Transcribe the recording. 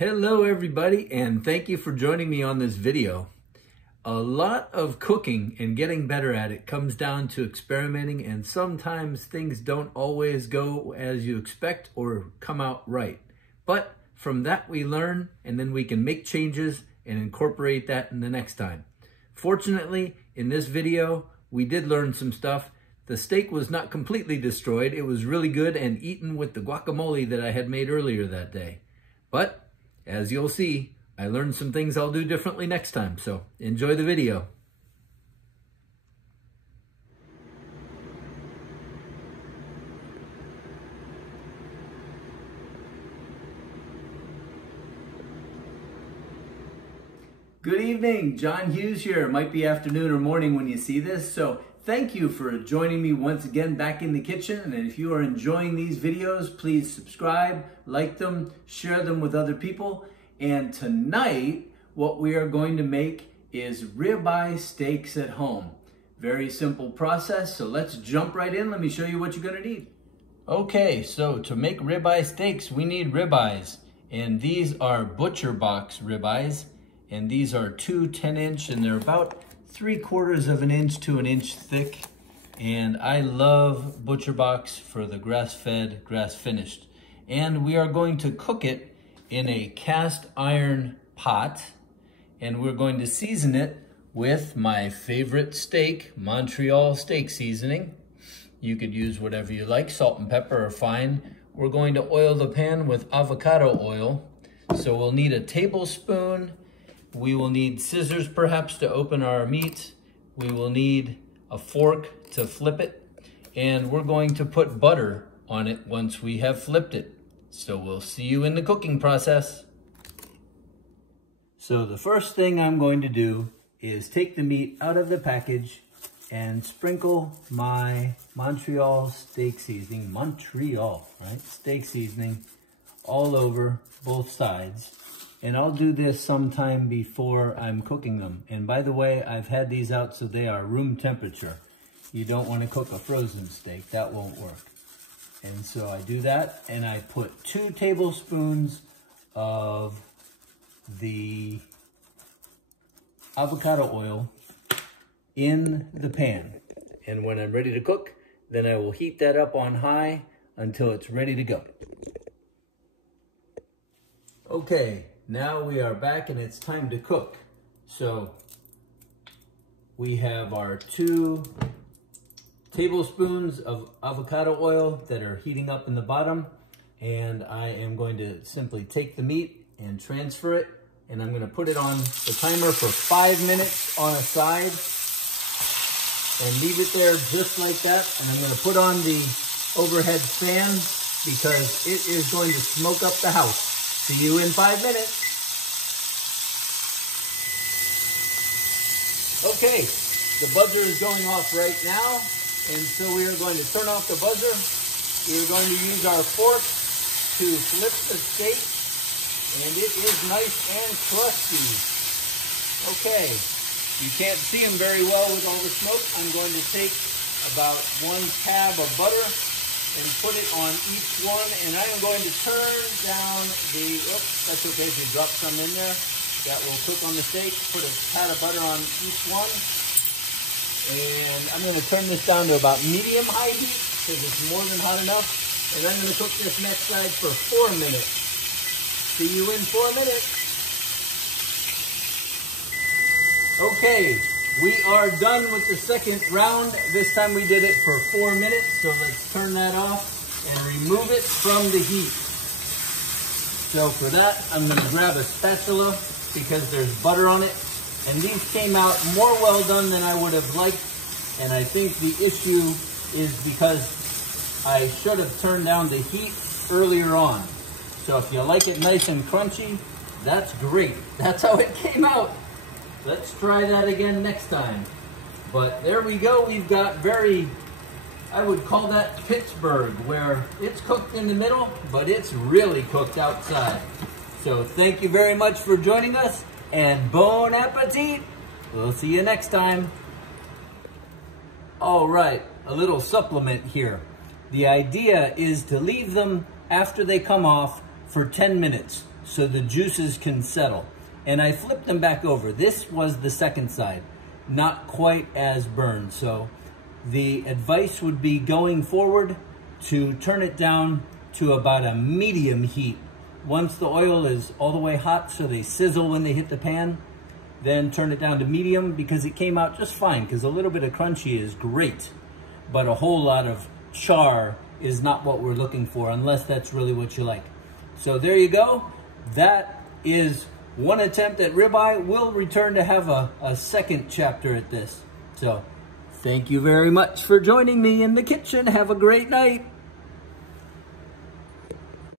Hello everybody, and thank you for joining me on this video. A lot of cooking and getting better at it comes down to experimenting, and sometimes things don't always go as you expect or come out right. But from that we learn, and then we can make changes and incorporate that in the next time. Fortunately, in this video, we did learn some stuff. The steak was not completely destroyed. It was really good and eaten with the guacamole that I had made earlier that day. But as you'll see, I learned some things I'll do differently next time, so enjoy the video. Good evening, John Hughes here. It might be afternoon or morning when you see this, so thank you for joining me once again back in the kitchen. And if you are enjoying these videos, please subscribe, like them, share them with other people. And tonight, what we are going to make is ribeye steaks at home. Very simple process, so let's jump right in. Let me show you what you're gonna need. Okay, so to make ribeye steaks, we need ribeyes. And these are ButcherBox ribeyes. And these are 2 10-inch, and they're about 3/4 of an inch to an inch thick. And I love ButcherBox for the grass-fed, grass-finished. And we are going to cook it in a cast iron pot, and we're going to season it with my favorite steak, Montreal steak seasoning. You could use whatever you like, salt and pepper are fine. We're going to oil the pan with avocado oil. So we'll need a tablespoon. We will need scissors perhaps to open our meat. We will need a fork to flip it. And we're going to put butter on it once we have flipped it. So we'll see you in the cooking process. So the first thing I'm going to do is take the meat out of the package and sprinkle my Montreal steak seasoning, steak seasoning all over both sides. And I'll do this sometime before I'm cooking them. And by the way, I've had these out so they are room temperature. You don't want to cook a frozen steak, that won't work. And so I do that, and I put 2 tablespoons of the avocado oil in the pan. And when I'm ready to cook, then I will heat that up on high until it's ready to go. Okay, now we are back and it's time to cook. So we have our 2 tablespoons of avocado oil that are heating up in the bottom, and I am going to simply take the meat and transfer it, and I'm going to put it on the timer for 5 minutes on a side and leave it there just like that. And I'm going to put on the overhead fan because it is going to smoke up the house. See you in 5 minutes. Okay, the buzzer is going off right now. And so we are going to turn off the buzzer. We are going to use our fork to flip the steak, and it is nice and crusty. Okay, you can't see them very well with all the smoke. I'm going to take about 1 tab of butter and put it on each one, and I am going to turn down the, that's okay if you drop some in there. That will cook on the steak. Put a pat of butter on each one. And I'm going to turn this down to about medium-high heat because it's more than hot enough. And I'm going to cook this next side for 4 minutes. See you in 4 minutes. Okay, we are done with the second round. This time we did it for 4 minutes. So let's turn that off and remove it from the heat. So for that, I'm going to grab a spatula because there's butter on it. And these came out more well done than I would have liked. And I think the issue is because I should have turned down the heat earlier on. So if you like it nice and crunchy, that's great. That's how it came out. Let's try that again next time. But there we go. We've got I would call that Pittsburgh, where it's cooked in the middle, but it's really cooked outside. So thank you very much for joining us. And bon appetit! We'll see you next time. All right, a little supplement here. The idea is to leave them after they come off for 10 minutes. so the juices can settle. And I flipped them back over. This was the second side, not quite as burned. So the advice would be going forward to turn it down to about a medium heat. Once the oil is all the way hot so they sizzle when they hit the pan, then turn it down to medium, because it came out just fine, because a little bit of crunchy is great, but a whole lot of char is not what we're looking for, unless that's really what you like. So there you go. That is one attempt at ribeye. We'll return to have a second chapter at this. So thank you very much for joining me in the kitchen. Have a great night.